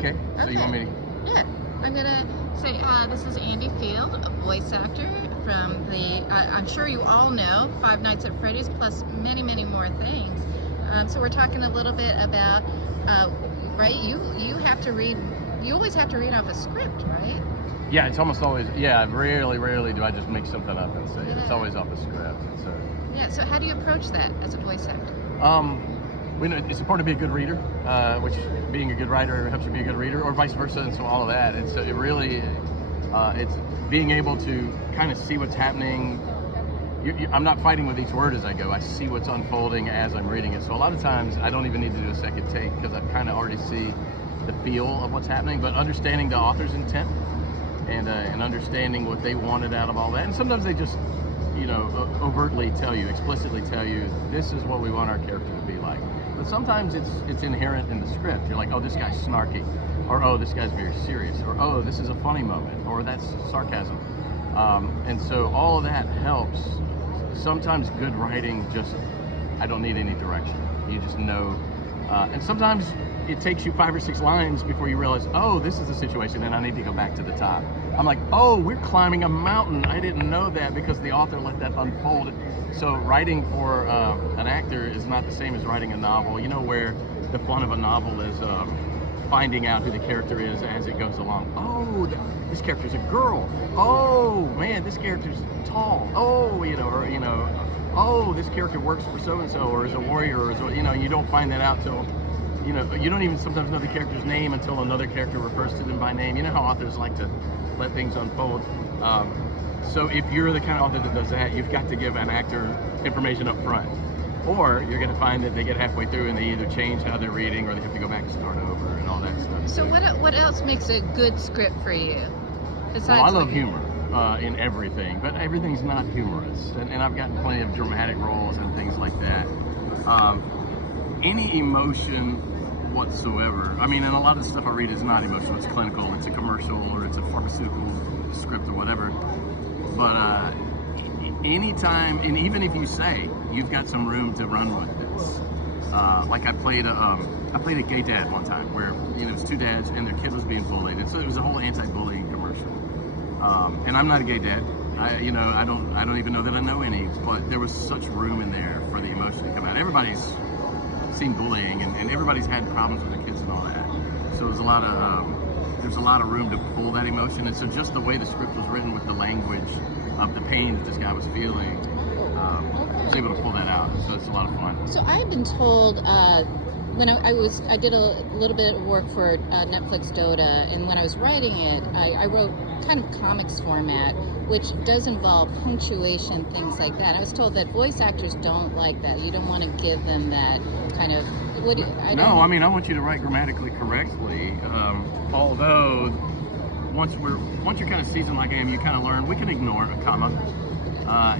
Okay. So you want me to... Yeah. I'm gonna say this is Andy Field, a voice actor from the, I'm sure you all know, Five Nights at Freddy's, plus many, many more things. So we're talking a little bit about, right, you have to read, you always have to read off a script, right? Yeah, it's almost always, yeah, rarely do I just make something up and say it. It's always off a script. So. Yeah, so how do you approach that as a voice actor? We know it's important to be a good reader, which being a good writer helps you be a good reader, or vice versa, and so all of that. And so it really, it's being able to kind of see what's happening. I'm not fighting with each word as I go. I see what's unfolding as I'm reading it. So a lot of times I don't even need to do a second take because I kind of already see the feel of what's happening, but understanding the author's intent and understanding what they wanted out of all that. And sometimes they just, you know, overtly tell you, explicitly tell you, this is what we want our character to be like. But sometimes it's inherent in the script. You're like, oh, this guy's snarky, or oh, this guy's very serious, or oh, this is a funny moment, or that's sarcasm. And so all of that helps. Sometimes good writing just, I don't need any direction. You just know. And sometimes it takes you 5 or 6 lines before you realize, oh, this is the situation and I need to go back to the top. I'm like, oh, we're climbing a mountain. I didn't know that because the author let that unfold. So writing for an actor is not the same as writing a novel. You know, where the fun of a novel is finding out who the character is as it goes along. Oh, this character's a girl. Oh man, this character's tall. Oh, you know, or you know, oh, this character works for so-and-so, or is a warrior, or is, you know, you don't find that out till, you know, you don't even sometimes know the character's name until another character refers to them by name. You know how authors like to let things unfold. So if you're the kind of author that does that, you've got to give an actor information up front. Or you're going to find that they get halfway through and they either change how they're reading or they have to go back and start over and all that stuff. So what else makes a good script for you? Besides, well, I love humor in everything, but everything's not humorous. And I've gotten plenty of dramatic roles and things like that. Any emotion whatsoever. I mean, and a lot of the stuff I read is not emotional. It's clinical, it's a commercial, or it's a pharmaceutical script or whatever. But anytime, and even if you say you've got some room to run with this, like I played a gay dad one time where, you know, it was 2 dads and their kid was being bullied, and so it was a whole anti-bullying commercial. And I'm not a gay dad. You know, I don't even know that I know any, but there was such room in there for the emotion to come out. Everybody's seen bullying and everybody's had problems with their kids and all that. So there's a lot of room to pull that emotion, and so just the way the script was written with the language of the pain that this guy was feeling, I was able to pull that out. So it's a lot of fun. So I've been told when I did a little bit of work for Netflix Dota, and when I was writing it, I wrote kind of comics format, which does involve punctuation, things like that. I was told that voice actors don't like that. You don't want to give them that kind of. I mean, I want you to write grammatically correctly. Although once you're kind of seasoned like I am, you kind of learn we can ignore a comma.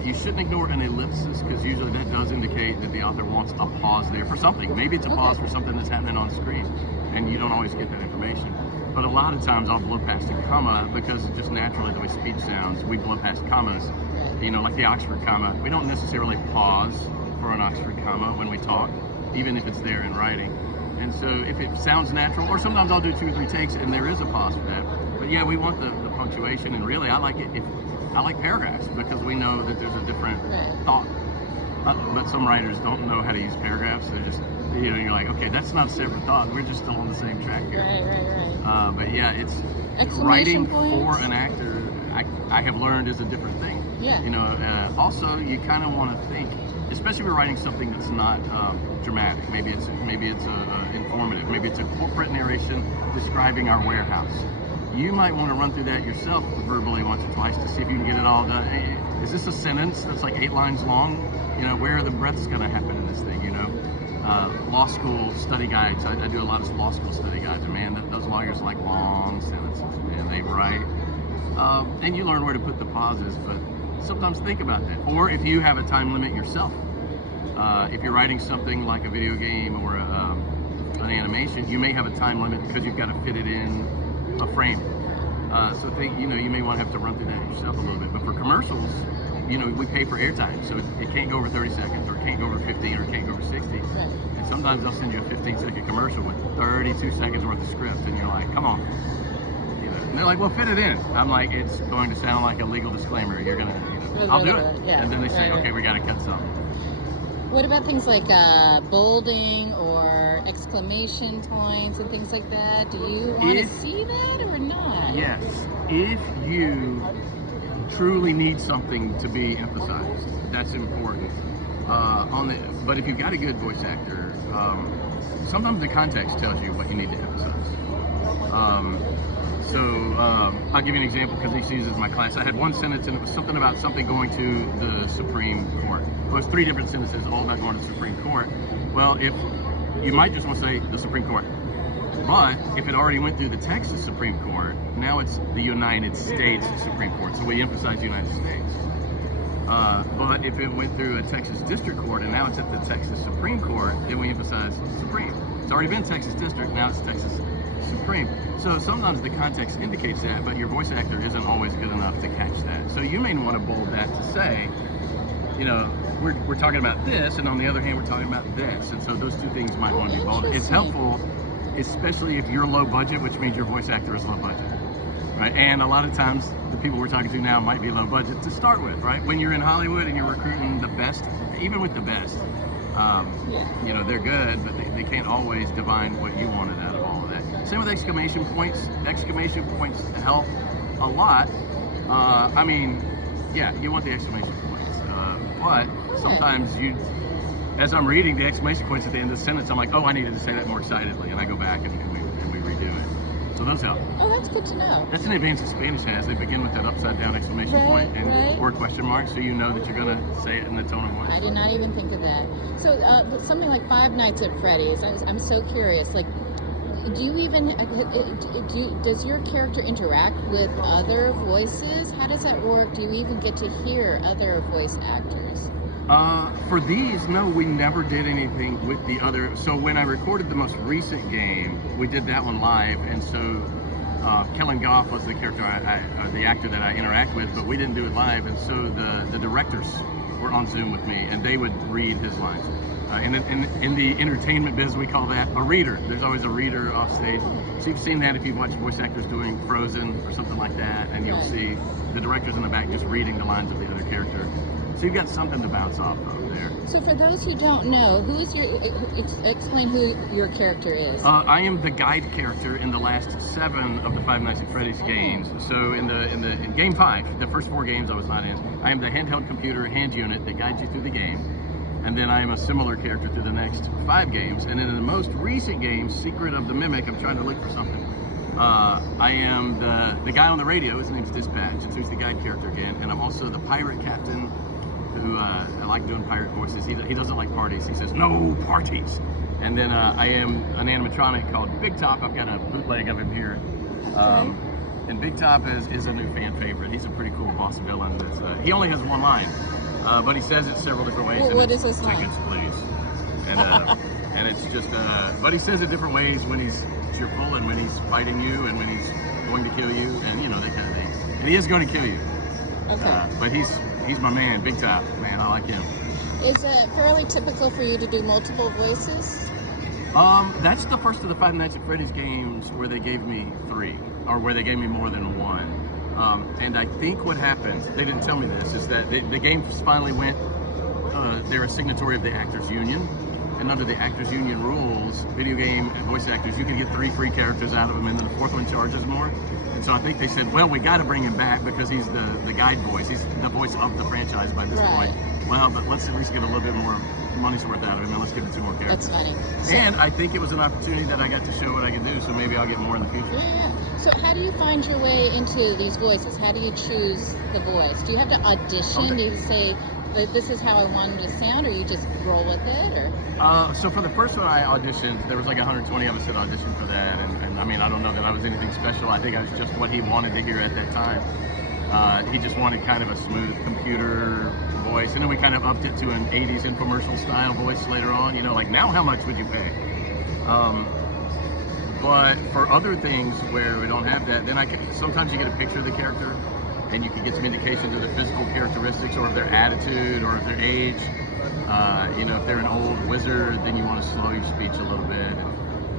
You shouldn't ignore an ellipsis because usually that does indicate that the author wants a pause there for something. Maybe it's a pause for something that's happening on screen, and you don't always get that information. But a lot of times I'll blow past a comma because it's just naturally the way speech sounds. We blow past commas, you know, like the Oxford comma. We don't necessarily pause for an Oxford comma when we talk, even if it's there in writing. And so if it sounds natural, or sometimes I'll do 2 or 3 takes and there is a pause for that. But yeah, we want the punctuation, and really I like it I like paragraphs because we know that there's a different thought. But some writers don't know how to use paragraphs. They're just, you know, you're like, okay, that's not a separate thought. We're just still on the same track here. Right. But yeah, it's writing for an actor. I have learned is a different thing. Yeah. You know, also you kind of want to think, especially if you're writing something that's not dramatic. Maybe it's informative. Maybe it's a corporate narration describing our warehouse. You might want to run through that yourself verbally once or twice to see if you can get it all done. Hey, is this a sentence that's like 8 lines long? You know, where are the breaths going to happen in this thing, you know? Law school study guides. I do a lot of law school study guides, and man, those lawyers like long sentences, man. They write. And you learn where to put the pauses, but sometimes think about that. Or if you have a time limit yourself, if you're writing something like a video game or an animation, you may have a time limit because you've got to fit it in a frame. So think, you know, you may want to have to run through that yourself a little bit. But for commercials, you know, we pay for airtime, so it can't go over 30 seconds, or it can't go over 15, or it can't go over 60. Right. And sometimes they'll send you a 15-second commercial with 32 seconds worth of script, and you're like, come on. You know, and they're like, well, fit it in. I'm like, it's going to sound like a legal disclaimer. You're gonna, you know, I'll do it. Yeah. And then they say, okay, we got to cut something. What about things like bolding or exclamation points and things like that? Do you want to see that or not? Yes. If you truly need something to be emphasized, that's important. But if you've got a good voice actor, sometimes the context tells you what you need to emphasize. I'll give you an example because he uses my class. I had one sentence and it was something about something going to the Supreme Court. It was 3 different sentences all about going to the Supreme Court. Well, if you might just want to say the Supreme Court, but if it already went through the Texas Supreme Court, now it's the United States Supreme Court. So we emphasize United States. But if it went through a Texas District Court and now it's at the Texas Supreme Court, then we emphasize Supreme. It's already been Texas District, now it's Texas Supreme. So sometimes the context indicates that, but your voice actor isn't always good enough to catch that. So you may want to bold that to say, you know, we're talking about this, and on the other hand, we're talking about this. And so those two things might want to be bold. It's helpful, especially if you're low budget, which means your voice actor is low budget, right? And a lot of times, the people we're talking to now might be low budget to start with, right? When you're in Hollywood and you're recruiting the best, even with the best, you know, they're good, but they can't always divine what you wanted out of all of that. Same with exclamation points. Exclamation points help a lot. I mean, yeah, you want the exclamation points, but sometimes as I'm reading the exclamation points at the end of the sentence, I'm like, oh, I needed to say that more excitedly, and I go back and we redo it. So those help. Oh, that's good to know. That's an advantage Spanish has. They begin with that upside down exclamation point and or question mark, so you know that you're going to say it in the tone of voice. I did not even think of that. So something like Five Nights at Freddy's, I'm so curious, like, do you even, does your character interact with other voices? How does that work? Do you even get to hear other voice actors? For these, no, we never did anything with the other. So when I recorded the most recent game, we did that one live, and so Kellen Goff was the character, the actor that I interact with, but we didn't do it live, and so the directors were on Zoom with me, and they would read his lines. In the entertainment biz, we call that a reader. There's always a reader off stage. So you've seen that if you've watched voice actors doing Frozen or something like that, and you'll see the directors in the back just reading the lines of the other character. So you've got something to bounce off of there. So for those who don't know, explain who your character is. I am the guide character in the last 7 of the Five Nights at Freddy's games. So in game 5, the first 4 games I was not in, I am the handheld computer hand unit that guides you through the game. And then I am a similar character through the next 5 games. And then in the most recent game, Secret of the Mimic, I'm trying to look for something. I am the guy on the radio, his name's Dispatch, so he's the guide character again. And I'm also the pirate captain who, I like doing pirate voices. He doesn't like parties, he says, no parties. And then I am an animatronic called Big Top. I've got a bootleg of him here. And Big Top is a new fan favorite. He's a pretty cool boss villain. He only has 1 line. But he says it several different ways. Well, what is this line? Tickets, please. And it's just, but he says it different ways when he's cheerful and when he's fighting you and when he's going to kill you and, you know, that kind of thing. And he is going to kill you. Okay. But he's my man, Big Top. Man, I like him. Is it fairly typical for you to do multiple voices? That's the first of the Five Nights at Freddy's games where they gave me 3, or where they gave me more than 1. And I think what happened, they didn't tell me this, is that the game finally went, they're a signatory of the Actors Union, and under the Actors Union rules, video game voice actors, you can get 3 free characters out of them, and then the 4th one charges more. And so I think they said, well, we got to bring him back because he's the guide voice, he's the voice of the franchise by this point. Well, but let's at least get a little bit more money's worth out of him, and let's give him 2 more characters. That's funny. And I think it was an opportunity that I got to show what I could do, so maybe I'll get more in the future. Yeah. So how do you find your way into these voices? How do you choose the voice? Do you have to audition? Okay. Do you say, this is how I want it to sound, or you just roll with it? Or so for the first one I auditioned, there was like 120 of us that auditioned for that, and I mean, I don't know that I was anything special. I think I was just what he wanted to hear at that time. He just wanted kind of a smooth computer voice, and then we kind of upped it to an 80s infomercial style voice later on, you know, like, now how much would you pay? But for other things where we don't have that, then sometimes you get a picture of the character, and you can get some indications of their physical characteristics or of their attitude or of their age. You know, if they're an old wizard, then you want to slow your speech a little bit.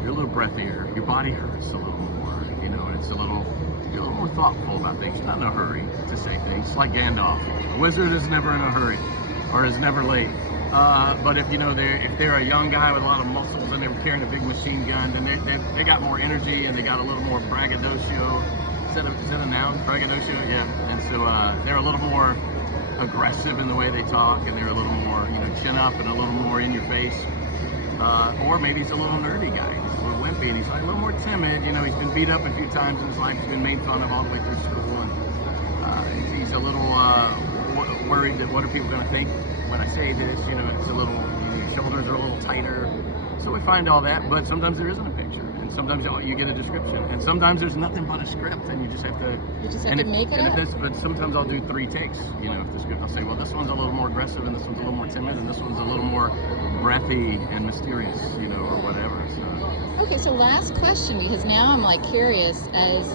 You're a little breathier. Your body hurts a little more. You know, and you're a little more thoughtful about things. Not in a hurry to say things. Like Gandalf, a wizard is never in a hurry, or is never late. But if they're a young guy with a lot of muscles and they're carrying a big machine gun, then they got more energy and they got a little more braggadocio. Is that a noun? Braggadocio, yeah. And so they're a little more aggressive in the way they talk, and they're a little more, you know, chin up and a little more in your face. Or maybe he's a little nerdy guy. He's a little wimpy and he's like a little more timid. You know, he's been beat up a few times in his life. He's been made fun of all the way through school, and he's a little worried that what are people going to think when I say this. You know, it's a little, your shoulders are a little tighter. So we find all that, but sometimes there isn't a picture, and sometimes you get a description, and sometimes there's nothing but a script, and you just have to. You just have to make it up. But sometimes I'll do 3 takes. You know, if the script, I'll say, well, this one's a little more aggressive, and this one's a little more timid, and this one's a little more breathy and mysterious, you know, or whatever. So. Okay, so last question, because now I'm like curious as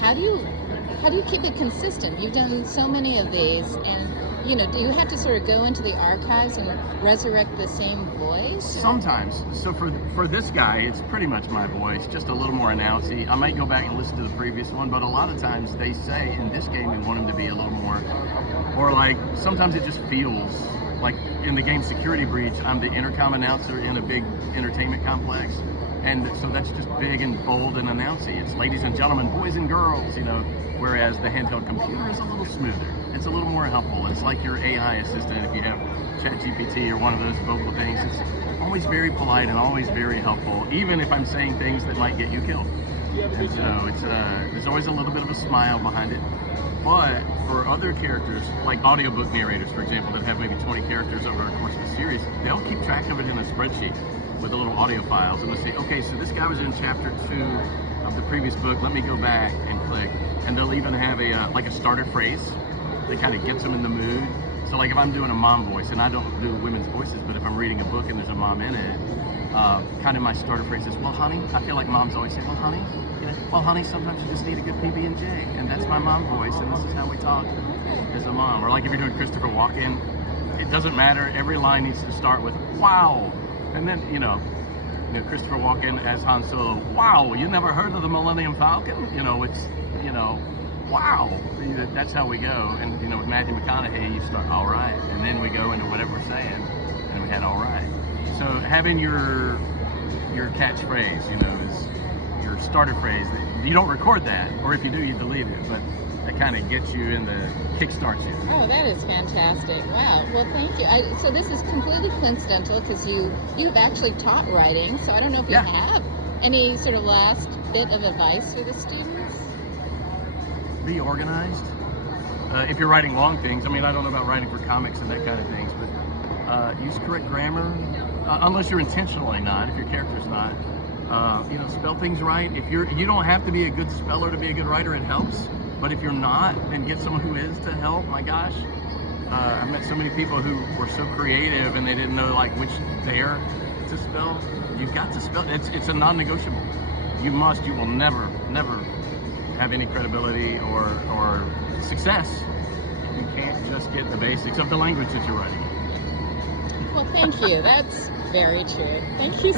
how do you keep it consistent? You've done so many of these, and you know, do you have to sort of go into the archives and resurrect the same voice? Sometimes. So for this guy, it's pretty much my voice, just a little more announcy. I might go back and listen to the previous one, but a lot of times they say in this game we want him to be a little more, or like sometimes it just feels like in the game Security Breach, I'm the intercom announcer in a big entertainment complex. And so that's just big and bold and announcy. It's ladies and gentlemen, boys and girls, you know, whereas the handheld computer is a little smoother. It's a little more helpful. It's like your AI assistant if you have ChatGPT or one of those vocal things. It's always very polite and always very helpful, even if I'm saying things that might get you killed. And so there's always a little bit of a smile behind it. But for other characters, like audiobook narrators, for example, that have maybe 20 characters over the course of the series, they'll keep track of it in a spreadsheet with the little audio files, and they'll say, okay, so this guy was in chapter 2 of the previous book, let me go back and click, and they'll even have like a starter phrase that kind of gets them in the mood. So like if I'm doing a mom voice, and I don't do women's voices, but if I'm reading a book and there's a mom in it, kind of my starter phrase is, well honey, I feel like moms always say, well honey, you know, well honey, sometimes you just need a good PB&J, and that's my mom voice, and this is how we talk as a mom. Or like if you're doing Christopher Walken, it doesn't matter, every line needs to start with, wow. And then, you know, Christopher Walken as Han Solo, wow, you never heard of the Millennium Falcon? You know, it's, you know, wow. That's how we go. And, you know, with Matthew McConaughey, you start, all right. And then we go into whatever we're saying, and we had all right. So having your catchphrase, you know, is your starter phrase. You don't record that, or if you do, you delete it. But that kind of gets you in the kickstarts you. Oh, that is fantastic. Wow. Well, thank you. So this is completely coincidental because you've actually taught writing, so I don't know if you have any sort of last bit of advice for the students? Be organized. If you're writing long things, I mean, I don't know about writing for comics and that kind of things, but use correct grammar, unless you're intentionally not, if your character's not. You know, spell things right. You don't have to be a good speller to be a good writer, it helps. But if you're not, then get someone who is to help. My gosh, I met so many people who were so creative and they didn't know like which there to spell. You've got to spell. It's a non-negotiable. You will never have any credibility or success if you can't just get the basics of the language that you're writing. Well, thank you. That's very true. Thank you.